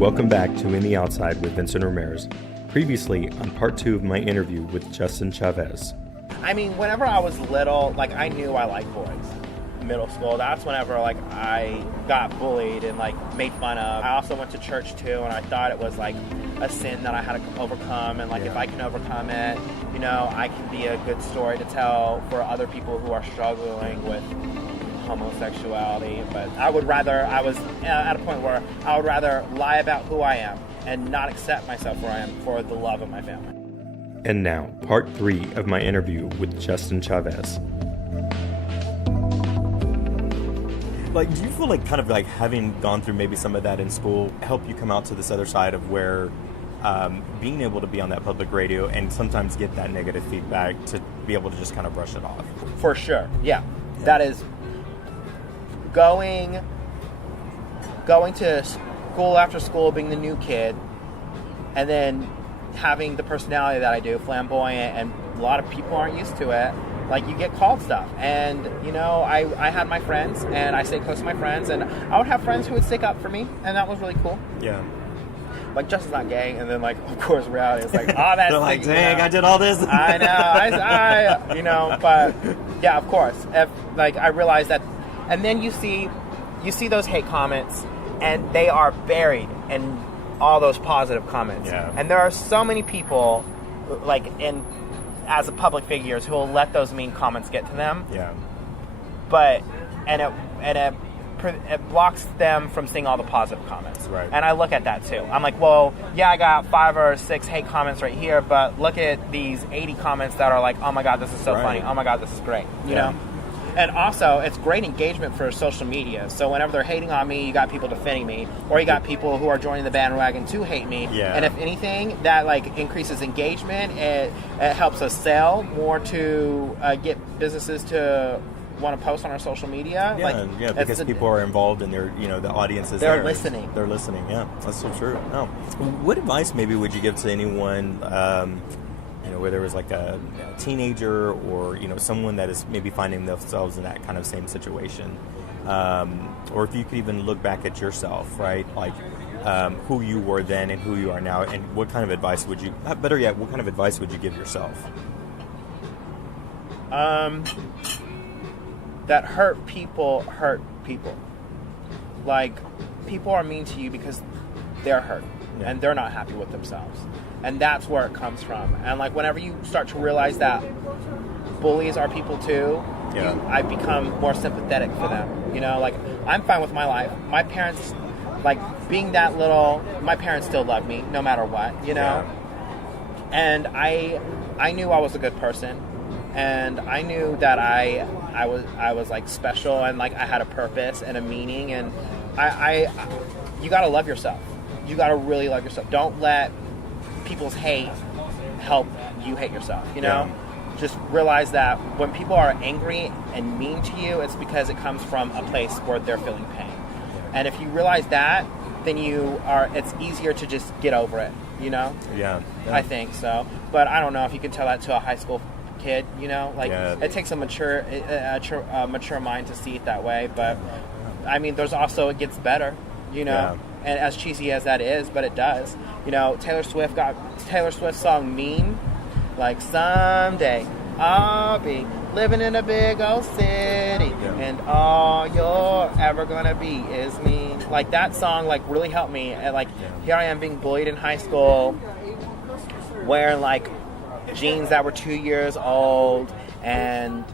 Welcome back to In the Outside with Vincent Ramirez. Previously on part 2 of my interview with Justin Chavez. I mean, whenever I was little, like, I knew I liked boys. Middle school, that's whenever, like, I got bullied and, like, made fun of. I also went to church, too, and I thought it was, like, a sin that I had to overcome. And, like, if I can overcome it, you know, I can be a good story to tell for other people who are struggling with homosexuality. But I was at a point where I would rather lie about who I am and not accept myself where I am for the love of my family. And now, part 3 of my interview with Justin Chavez. Like, do you feel like kind of like having gone through maybe some of that in school help you come out to this other side of where being able to be on that public radio and sometimes get that negative feedback to be able to just kind of brush it off? For sure, yeah. That is going to school after school, being the new kid, and then having the personality that I do, flamboyant, and a lot of people aren't used to it. Like, you get called stuff. And, you know, I had my friends, and I stayed close to my friends, and I would have friends who would stick up for me, and that was really cool. Yeah. Like, Justin's not gay, and then, like, of course, reality is like, oh, that's... They're like, dang, you know, I did all this. I know, I you know, but, yeah, of course. I realized that, and then you see those hate comments, and they are buried in all those positive comments. Yeah. And there are so many people, like, as a public figures, who will let those mean comments get to them. Yeah. But it blocks them from seeing all the positive comments. Right. And I look at that too. I'm like, well, yeah, I got 5 or 6 hate comments right here, but look at these 80 comments that are like, oh my God, this is so funny. Oh my God, this is great. You know? And also, it's great engagement for social media. So whenever they're hating on me, you got people defending me, or you got people who are joining the bandwagon to hate me. Yeah. And if anything, that like increases engagement. It helps us sell more to get businesses to want to post on our social media. Yeah, because people are involved and they're, you know, the audience is they're listening. They're listening. Yeah, that's so true. No, what advice maybe would you give to anyone? You know, whether it was like a teenager or, you know, someone that is maybe finding themselves in that kind of same situation. Or if you could even look back at yourself, right? Like who you were then and who you are now, and what kind of advice would you, better yet, what kind of advice would you give yourself? That hurt people. Like, people are mean to you because they're hurt and they're not happy with themselves. And that's where it comes from. And, like, whenever you start to realize that bullies are people too, I become more sympathetic for them. You know, like, I'm fine with my life. My parents, like, being that little, my parents still love me no matter what, you know? Yeah. And I knew I was a good person. And I knew that I was like special, and like I had a purpose and a meaning, and you gotta love yourself. You gotta really love yourself. Don't let people's hate help you hate yourself, you know? Yeah. Just realize that when people are angry and mean to you, it's because it comes from a place where they're feeling pain. And if you realize that, then it's easier to just get over it, you know? Yeah. I think so. But I don't know if you can tell that to a high school kid, you know? Like, it takes a mature mind to see it that way. But, I mean, there's also, it gets better, you know? Yeah. And as cheesy as that is, but it does. You know, Taylor Swift's song Mean, like, someday I'll be living in a big old city, and all you're ever gonna be is me. Like, that song, like, really helped me. And, like, here I am being bullied in high school, wearing, like, jeans that were 2 years old, and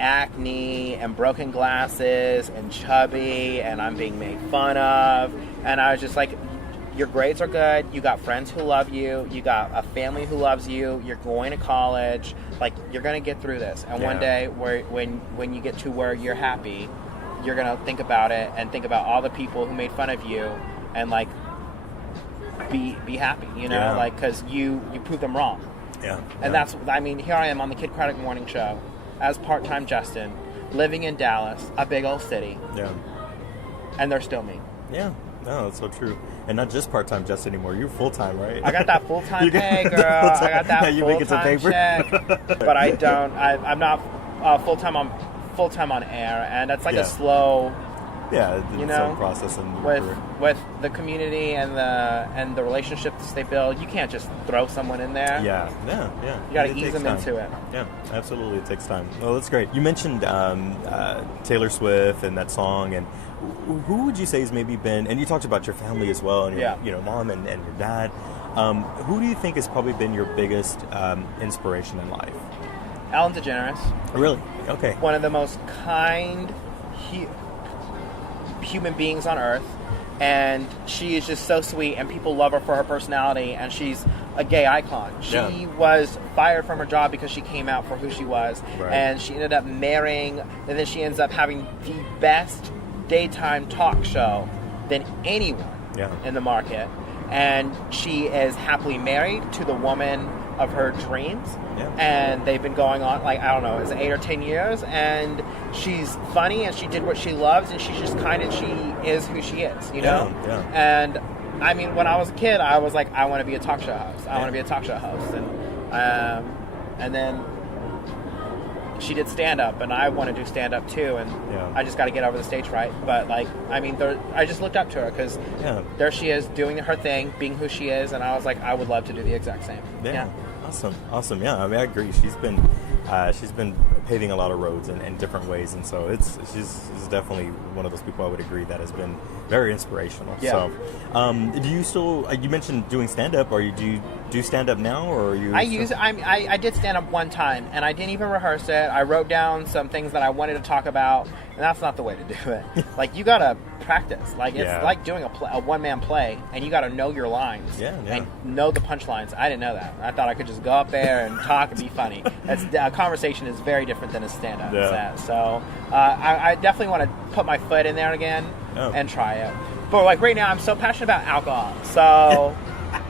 acne, and broken glasses, and chubby, and I'm being made fun of. And I was just like, your grades are good, you got friends who love you, you got a family who loves you, you're going to college, like, you're going to get through this. And one day, when you get to where you're happy, you're going to think about it, and think about all the people who made fun of you, and, like, be happy, you know? Like, because you proved them wrong. And that's, I mean, here I am on the Kid Craddock Morning Show as part-time Justin, living in Dallas, a big old city. And they're still me. Yeah. No, that's so true. And not just part-time Justin anymore. You're full-time, right? I got that full-time pay, girl. I got that full-time check. But I don't. I'm not full-time on air, and it's like a slow own process and with the community and the relationships they build. You can't just throw someone in there. Yeah. You got to ease them into it. Yeah, absolutely. It takes time. Well, that's great. You mentioned Taylor Swift and that song, and who would you say has maybe been? And you talked about your family as well, and your mom and your dad. Who do you think has probably been your biggest inspiration in life? Ellen DeGeneres. Really? Okay. One of the most kind human beings on earth, and she is just so sweet, and people love her for her personality, and she's a gay icon. She was fired from her job because she came out for who she was, and she ended up marrying, and then she ends up having the best daytime talk show than anyone in the market. And she is happily married to the woman of her dreams. And they've been going on, like, I don't know, is it 8 or 10 years? And she's funny, and she did what she loves, and she's just kind of, she is who she is, you know? And, I mean, when I was a kid, I was like, I want to be a talk show host. I want to be a talk show host. And then she did stand-up, and I want to do stand-up too, and I just got to get over the stage fright. But, like, I mean, I just looked up to her, because there she is doing her thing, being who she is, and I was like, I would love to do the exact same. Awesome. Yeah, I mean, I agree. She's been paving a lot of roads in different ways, and so she's definitely one of those people I would agree that has been very inspirational. So, do you still? You mentioned doing stand up. Do you do stand up now, or are you? I did stand up one time, and I didn't even rehearse it. I wrote down some things that I wanted to talk about, and that's not the way to do it. Like, you gotta practice. Like, it's like doing a one man play, and you gotta know your lines and know the punchlines. I didn't know that. I thought I could just go up there and talk and be funny. A conversation is very different than a stand up set. So I definitely want to put my foot in there again and try it. But, like, right now, I'm so passionate about alcohol. So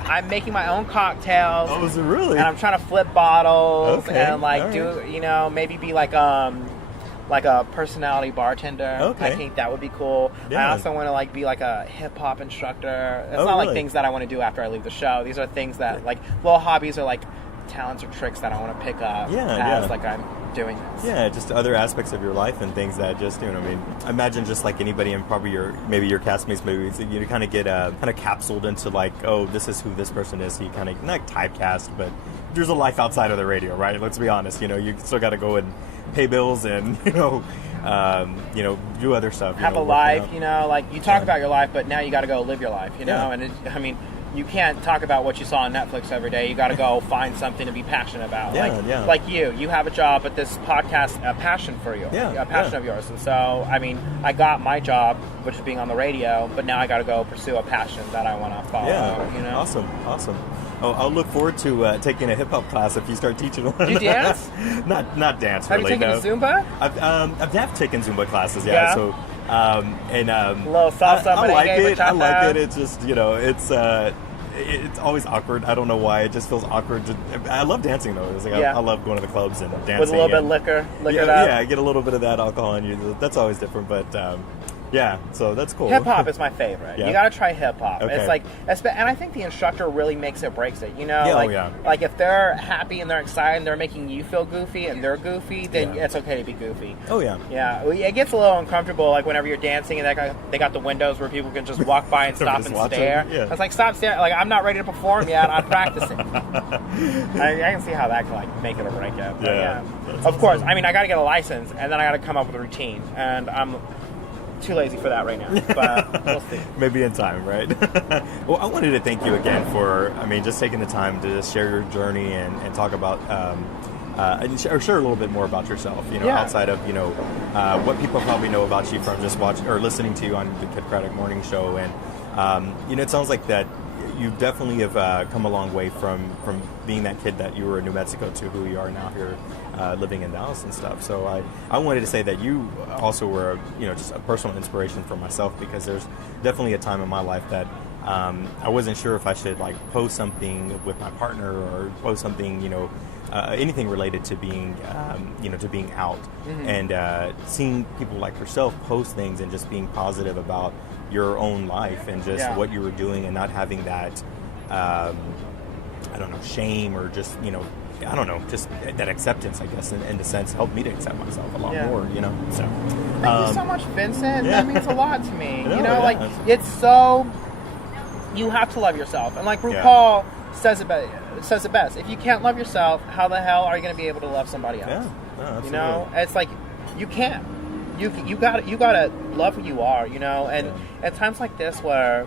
I'm making my own cocktails. Oh, is it really? And I'm trying to flip bottles and, like, do, maybe be like a personality bartender. I think that would be cool. I also want to, like, be like a hip hop instructor. It's not like things that I want to do after I leave the show. These are things that, like, little hobbies or, like, talents or tricks that I want to pick up as like I'm doing this. Yeah, just other aspects of your life and things that just, I mean, I imagine just like anybody and probably your castmates, maybe you kind of get kind of capsuled into, like, oh, this is who this person is. So you kind of, not typecast, but there's a life outside of the radio, right? Let's be honest. You still got to go and pay bills and, do other stuff. Have a life, like, you talk about your life, but now you got to go live your life, and I mean, you can't talk about what you saw on Netflix every day. You got to go find something to be passionate about. Like you have a job, but this podcast, a passion for you, a passion of yours. And so, I mean, I got my job, which is being on the radio, but now I got to go pursue a passion that I want to follow. Awesome. Oh, I'll look forward to taking a hip hop class if you start teaching one. Do you dance? not dance. Have really, you taken Zumba? I've taken Zumba classes. Yeah. So. A little salsa, I like it. It's just, it's always awkward. I don't know why. It just feels awkward. I love dancing, though. It's like, I love going to the clubs and dancing. With a little bit of liquor it up. Yeah, I get a little bit of that alcohol in you. That's always different, but so that's cool. Hip hop is my favorite. You got to try hip hop. Okay. It's like, and I think the instructor really makes it, breaks it. Like if they're happy and they're excited and they're making you feel goofy and they're goofy, then it's okay to be goofy. Oh yeah. Yeah, it gets a little uncomfortable, like whenever you're dancing and they got the windows where people can just walk by and stop and stare. Yeah. It's like, stop staring. Like, I'm not ready to perform yet. I'm practicing. I can see how that can, like, make it or break it. But of course. I mean, I got to get a license and then I got to come up with a routine, and I'm too lazy for that right now, but we'll see. Maybe in time, right? Well, I wanted to thank you again for, just taking the time to just share your journey and talk about, and share a little bit more about yourself, outside of, what people probably know about you from just watching or listening to you on the Kid Craddock Morning Show. And, it sounds like that you definitely have come a long way from being that kid that you were in New Mexico to who you are now here living in Dallas and stuff. So I wanted to say that you also were, just a personal inspiration for myself, because there's definitely a time in my life that I wasn't sure if I should, like, post something with my partner or post something, anything related to being, to being out. Mm-hmm. And seeing people like yourself post things and just being positive about your own life and just what you were doing and not having that, shame or just, I don't know, just that acceptance, I guess, in a sense, helped me to accept myself a lot more, you know. So thank you so much, Vincent. That means a lot to me. Like it's so, you have to love yourself, and like RuPaul says it best. If you can't love yourself, how the hell are you going to be able to love somebody else? Yeah, absolutely. You know, it's like you can't. You gotta love who you are. You know, and at times like this where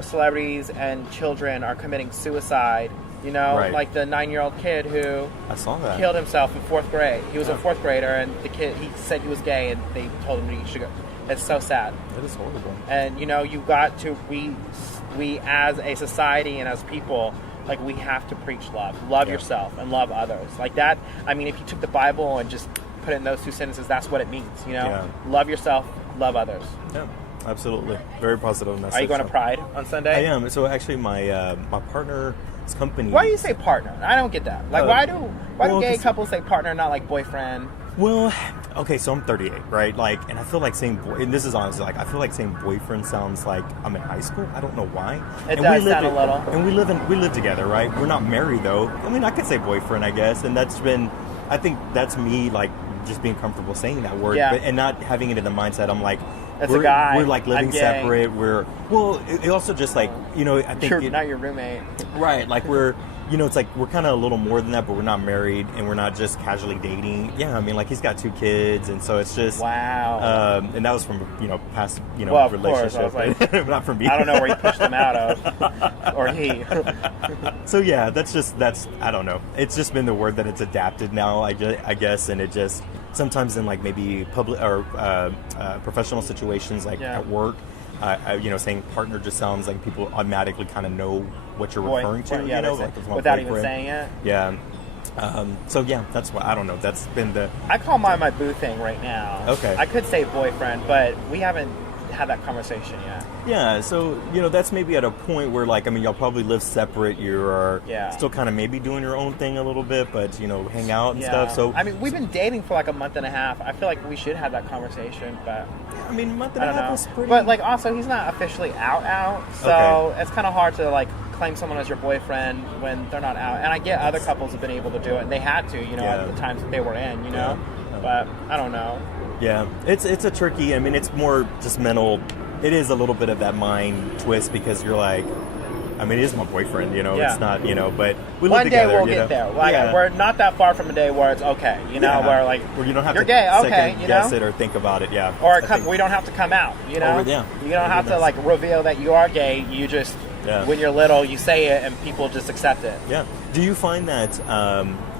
celebrities and children are committing suicide. You know, like the 9-year-old kid who I saw that. killed himself in 4th grade. He was a 4th grader, and the kid, he said he was gay, and they told him he should go. It's so sad. It is horrible. And you know, you got to we as a society and as people, like we have to preach love yourself and love others. Like that. I mean, if you took the Bible and just put it in those 2 sentences, that's what it means. You know, love yourself, love others. Yeah. Absolutely. Very positive message. Are you going to Pride on Sunday? I am. So actually my partner's company. Why do you say partner? I don't get that. Like why do gay couples say partner, not like boyfriend? Well, okay, so I'm 38, right? Like, and I feel like saying boy, and this is honestly like I feel like saying boyfriend sounds like I'm in high school. I don't know why. It does sound a little. And we live together, right? We're not married though. I mean, I could say boyfriend, I guess, and I think that's me like just being comfortable saying that word, and not having it in the mindset. I'm like, that's a guy. We're like living separate. It also just like, you know, I think not your roommate, right? Like we're, you know, it's like we're kind of a little more than that, but we're not married and we're not just casually dating. Yeah, I mean, like he's got 2 kids, and so it's just wow. And that was from past relationship, I was like, not from me. I don't know where he pushed them out of, or he. So yeah, that's I don't know. It's just been the word that it's adapted now, I guess, and it just sometimes in like maybe public or professional situations like at work. Saying partner just sounds like people automatically kind of know what you're referring to, without even saying it. Yeah. So yeah, that's why I don't know. That's been I call mine my boo thing right now. Okay. I could say boyfriend, but we haven't had that conversation yet. Yeah. So that's maybe at a point where like y'all probably live separate. You're still kind of maybe doing your own thing a little bit, but hang out and stuff. So I mean, we've been dating for like a month and a half. I feel like we should have that conversation, but. I mean, a month and a half is pretty. But like, also, he's not officially out, so it's kind of hard to like claim someone as your boyfriend when they're not out. And I get other couples have been able to do it, and they had to, at the times that they were in, But I don't know. Yeah, it's a tricky. I mean, it's more just mental. It is a little bit of that mind twist because you're like. I mean, he is my boyfriend, it's not, but we live together. One day we'll get there. Like, we're not that far from a day where it's okay, where like, where you don't have you're to gay, okay, guess it or think about it, Or we don't have to come out, You don't have to, like, reveal that you are gay. You just, when you're little, you say it and people just accept it. Yeah. Do you find that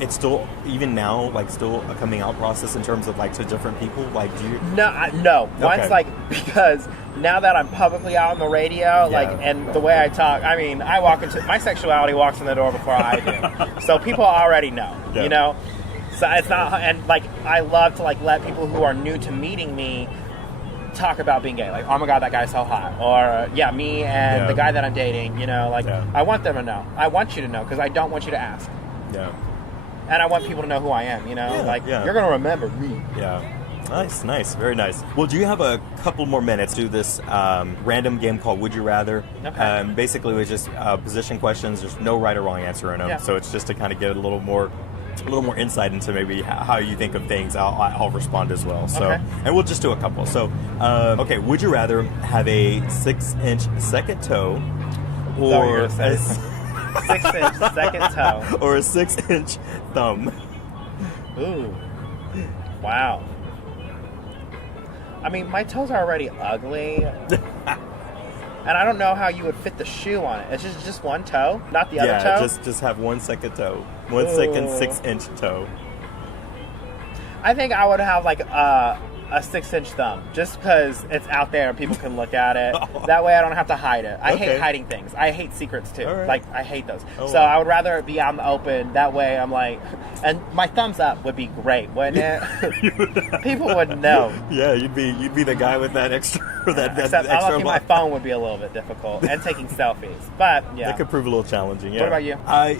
it's still, even now, like, still a coming out process in terms of, like, to different people? Like, do you... No. Once, like, because... Now that I'm publicly out on the radio, like, and the way I talk, I mean, my sexuality walks in the door before I do. So people already know, So it's not, and like, I love to like let people who are new to meeting me talk about being gay. Like, oh my God, that guy's so hot. Or, me and the guy that I'm dating, I want them to know. I want you to know because I don't want you to ask. Yeah. And I want people to know who I am, you're going to remember me. Yeah. Nice, very nice. Well, do you have a couple more minutes to do this random game called Would You Rather? Okay. Basically, it was just position questions. There's no right or wrong answer in them. So it's just to kind of get a little more insight into maybe how you think of things. I'll respond as well. So, and we'll just do a couple. So, would you rather have a 6-inch second toe or a 6-inch second toe or a 6-inch thumb? Ooh, wow. I mean, my toes are already ugly, and I don't know how you would fit the shoe on it. It's just one toe, not the other toe? Yeah, just have one second toe. One second 6-inch toe. I think I would have like a 6-inch thumb, just because it's out there and people can look at it. That way I don't have to hide it. I hate hiding things. I hate secrets too. Right. Like, I hate those. I would rather it be out in the open. That way I'm like, and my thumbs up would be great, wouldn't it? People would know. Yeah, you'd be the guy with that extra except unlucky my phone would be a little bit difficult, and taking selfies. But that could prove a little challenging. Yeah. What about you? I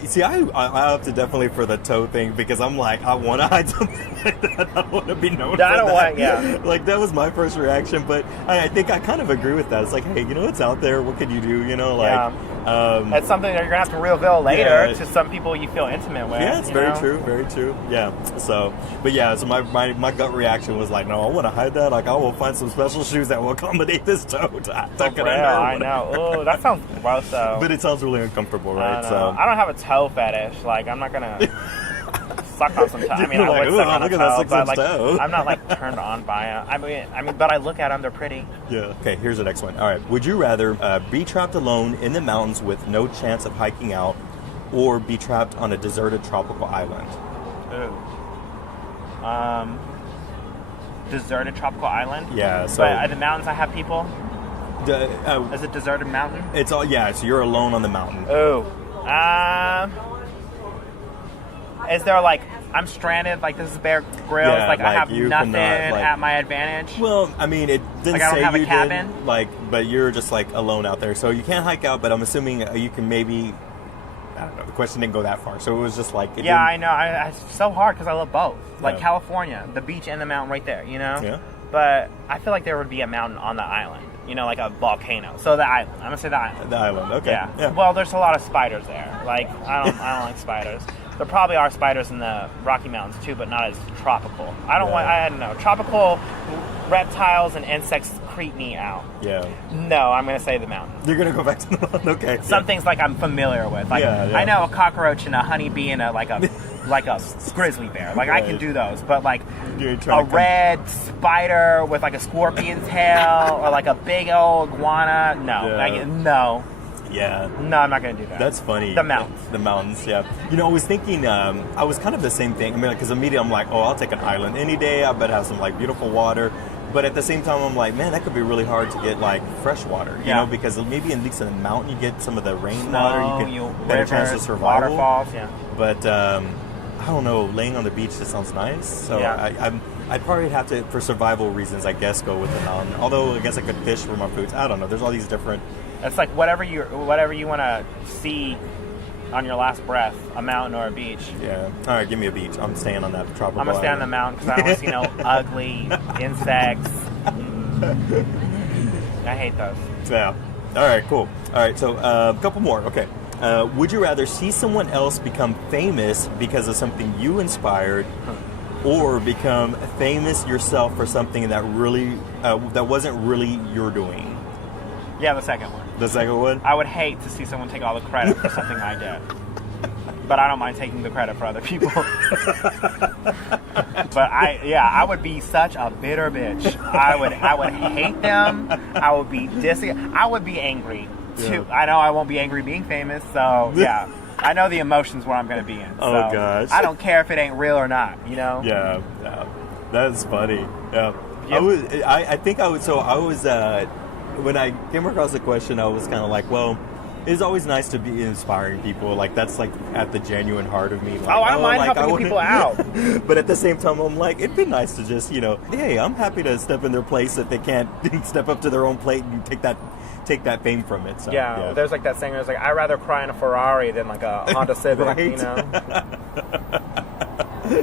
have to definitely for the toe thing because I'm like, I want to hide something like that. I don't want to be known. I don't want. Yeah. Yeah. Like, that was my first reaction, but I think I kind of agree with that. It's like, hey, you know, it's out there. What can you do? You know, like... That's something that you're going to have to reveal later to some people you feel intimate with. Yeah, it's very true. Yeah. So, but yeah, so my gut reaction was like, no, I want to hide that. Like, I will find some special shoes that will accommodate this toe. I know. Oh, that sounds gross, though. But it sounds really uncomfortable, right? So I don't have a toe fetish. Like, I'm not going to... suck on some toe. I mean, I would suck on a toe, but like, I'm not like turned on by it. I mean, but I look at them; they're pretty. Yeah. Okay. Here's the next one. All right. Would you rather be trapped alone in the mountains with no chance of hiking out, or be trapped on a deserted tropical island? Ooh. Deserted tropical island. Yeah. So but the mountains, I have people. Is it deserted mountain? It's all. Yeah. So you're alone on the mountain. Ooh. Is there like I'm stranded? Like this is Bear Grylls. Yeah, like I have nothing cannot, at my advantage. Well, I mean, it didn't like I don't say have you a cabin. did. Like, but you're just like alone out there, so you can't hike out. But I'm assuming you can maybe. I don't know. The question didn't go that far, so it was just like. I know. It's so hard because I love both. Like California, the beach and the mountain right there. You know. Yeah. But I feel like there would be a mountain on the island. You know, like a volcano. So the island. I'm gonna say the island. The island. Okay. Yeah. Well, there's a lot of spiders there. Like I don't like spiders. There probably are spiders in the Rocky Mountains too, but not as tropical. I don't know. Tropical reptiles and insects creep me out. Yeah. No, I'm gonna say the mountain. You're gonna go back to the mountain. Okay. Some things like I'm familiar with. Like I know a cockroach and a honeybee and like a grizzly bear. Like I can do those, but like a red spider with like a scorpion tail or like a big old iguana. No, no. Yeah. No, I'm not going to do that. That's funny. The mountains. The mountains, yeah. You know, I was thinking, I was kind of the same thing. I mean, because immediately I'm like, oh, I'll take an island any day. I bet have some, like, beautiful water. But at the same time, I'm like, man, that could be really hard to get, like, fresh water. You know, because maybe at least in the mountain, you get some of the rainwater. You can better chance of survival. Waterfalls, yeah. But, I don't know, laying on the beach just sounds nice. So I'd probably have to, for survival reasons, I guess, go with the mountain. Although, I guess I could fish for my foods. I don't know. There's all these different... It's like whatever you want to see on your last breath, a mountain or a beach. Yeah. All right, give me a beach. I'm staying on that tropical I'm going to stay on the mountain because I don't want to see no ugly insects. I hate those. Yeah. All right, cool. All right, so a couple more. Okay. Would you rather see someone else become famous because of something you inspired, or become famous yourself for something that really that wasn't really your doing? Yeah, the second one. The second one? I would hate to see someone take all the credit for something I did. But I don't mind taking the credit for other people. But I would be such a bitter bitch. I would hate them. I would be I would be angry too. Yeah. I know I won't be angry being famous, so yeah. I know the emotions where I'm going to be in. So oh gosh. I don't care if it ain't real or not, you know? Yeah. That's funny. Yeah. Yep. I think I would, so I was when I came across the question, I was kind of like, well, it's always nice to be inspiring people. Like, that's like at the genuine heart of me. Like, I don't mind helping people out. But at the same time, I'm like, it'd be nice to just, you know, hey, I'm happy to step in their place if they can't step up to their own plate and take that fame from it. So, yeah, there's like that saying, it's like, I'd rather cry in a Ferrari than like a Honda Civic, right? You know?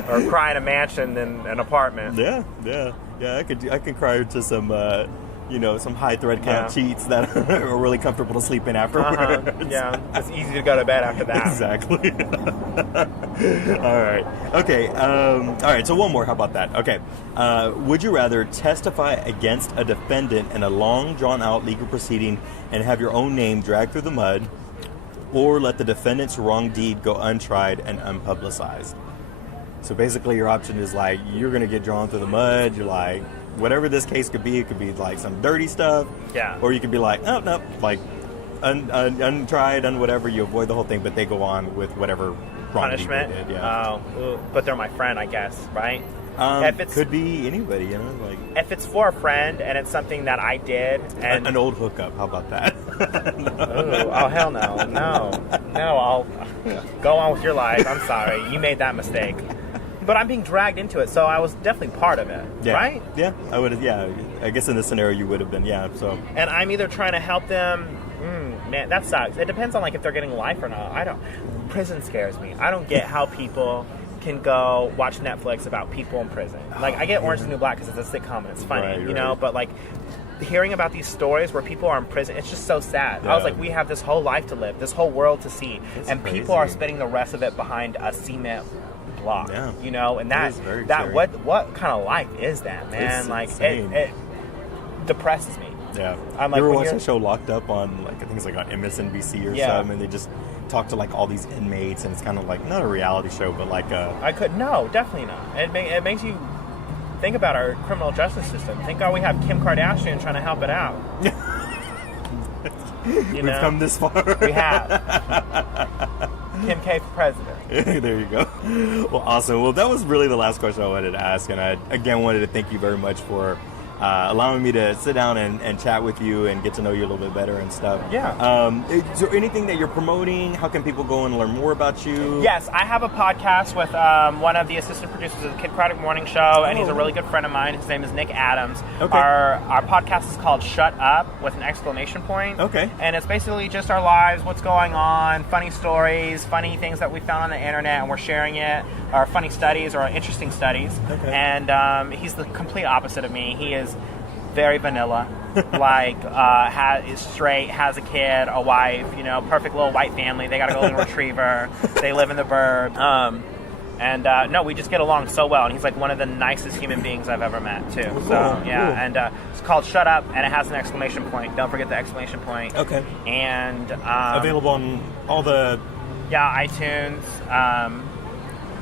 Or cry in a mansion than an apartment. Yeah. I could cry to some some high thread count cheats that are really comfortable to sleep in afterwards. Yeah, it's easy to go to bed after that. Exactly. All right. Okay. All right. So one more. How about that? Okay. Would you rather testify against a defendant in a long, drawn-out legal proceeding and have your own name dragged through the mud, or let the defendant's wrong deed go untried and unpublicized? So basically, your option is like you're going to get drawn through the mud. You're like, whatever this case could be, it could be like some dirty stuff. Yeah. Or you could be like, oh, no, like untried, whatever. You avoid the whole thing, but they go on with whatever wrong punishment. They did. Yeah. Oh, but they're my friend, I guess, right? If could be anybody, you know, like if it's for a friend and it's something that I did, and an old hookup. How about that? No. Oh hell no. I'll go on with your life. I'm sorry, you made that mistake. But I'm being dragged into it, so I was definitely part of it, right? Yeah, I would. Yeah, I guess in this scenario you would have been. Yeah, so. And I'm either trying to help them. Man, that sucks. It depends on like if they're getting life or not. Prison scares me. I don't get how people can go watch Netflix about people in prison. Like, I get Orange is the New Black because it's a sitcom and it's funny, you know, but like hearing about these stories where people are in prison, it's just so sad. I was like, we have this whole life to live, this whole world to see, and crazy. People are spending the rest of it behind a cement block, you know, and that what kind of life is that, man? It's like it depresses me. Yeah, I'm like, you ever watch a show Locked Up on, like, I think it's like on MSNBC or something, and they just talk to like all these inmates, and it's kind of like not a reality show, but like no, definitely not. It makes you think about our criminal justice system. Thank God we have Kim Kardashian trying to help it out. We've come this far. We have. Kim K for president. There you go. Well, awesome. Well, that was really the last question I wanted to ask, and I again wanted to thank you very much for allowing me to sit down and chat with you and get to know you a little bit better and stuff. Yeah. Is there anything that you're promoting? How can people go and learn more about you? Yes, I have a podcast with one of the assistant producers of the Kid Product Morning Show, and he's a really good friend of mine. His name is Nick Adams. Okay. Our podcast is called Shut Up with an exclamation point. Okay. And it's basically just our lives, what's going on, funny stories, funny things that we found on the internet, and we're sharing it, our funny studies or interesting studies. Okay. And he's the complete opposite of me. He is very vanilla, like is straight, has a kid, a wife, you know, perfect little white family. They got a golden retriever. They live in the burbs. No, we just get along so well. And he's like one of the nicest human beings I've ever met, too. Cool, so, yeah. cool. And it's called Shut Up, and it has an exclamation point. Don't forget the exclamation point. Okay. And available on all the... Yeah, iTunes,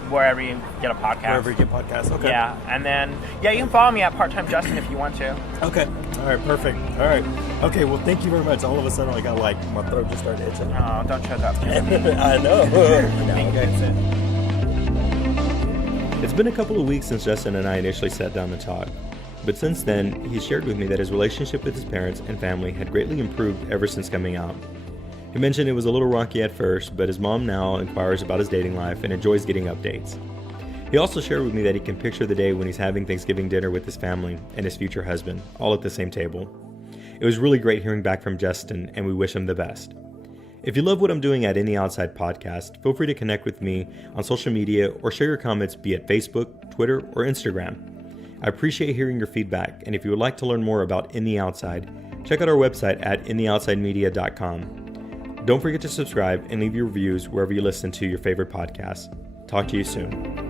wherever you get a podcast. Wherever you get podcasts, okay. Yeah, and then, you can follow me at Part-Time Justin if you want to. Okay. All right, perfect. All right. Okay, well, thank you very much. All of a sudden, I got, like, my throat just started itching. Oh, don't choke up. I know. Okay. It's been a couple of weeks since Justin and I initially sat down to talk. But since then, he shared with me that his relationship with his parents and family had greatly improved ever since coming out. He mentioned it was a little rocky at first, but his mom now inquires about his dating life and enjoys getting updates. He also shared with me that he can picture the day when he's having Thanksgiving dinner with his family and his future husband, all at the same table. It was really great hearing back from Justin, and we wish him the best. If you love what I'm doing at In the Outside Podcast, feel free to connect with me on social media or share your comments be it Facebook, Twitter, or Instagram. I appreciate hearing your feedback, and if you would like to learn more about In the Outside, check out our website at intheoutsidemedia.com. Don't forget to subscribe and leave your reviews wherever you listen to your favorite podcasts. Talk to you soon.